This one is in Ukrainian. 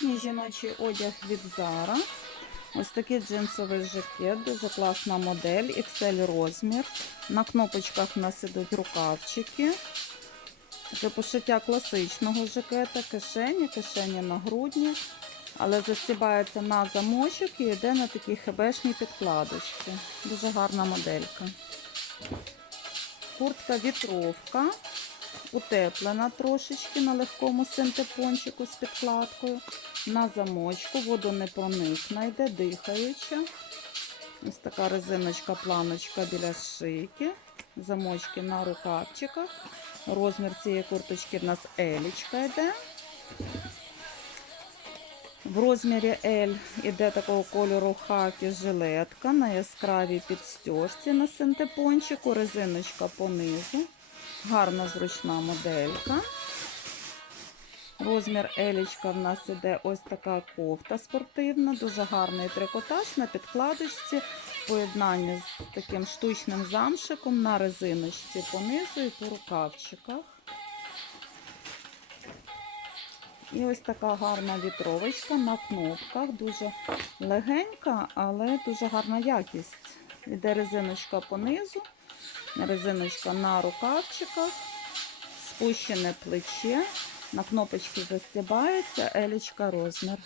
Верхній жіночий одяг від Zara. Ось такий джинсовий жакет, дуже класна модель, XL розмір. На кнопочках у нас ідуть рукавчики. Це пошиття класичного жакета, кишені, кишені на грудні, але застібається на замочок і йде на такій хебешній підкладочці. Дуже гарна моделька. Куртка вітровка, утеплена трошечки на легкому синтепончику з підкладкою. На замочку, водонепроникна йде, дихаюча. Ось така резиночка, планочка біля шийки. Замочки на рукавчиках. Розмір цієї курточки в нас елічка йде. В розмірі L іде такого кольору хакі жилетка на яскравій підстежці на синтепончику, резиночка понизу. Гарна зручна моделька. Розмір елічка в нас іде ось така кофта спортивна, дуже гарний трикотаж на підкладочці, в поєднанні з таким штучним замшиком на резиночці понизу і по рукавчиках. І ось така гарна вітровочка на кнопках, дуже легенька, але дуже гарна якість. Іде резиночка понизу, резиночка на рукавчиках, спущене плече, на кнопочки застібається, елічка розмір.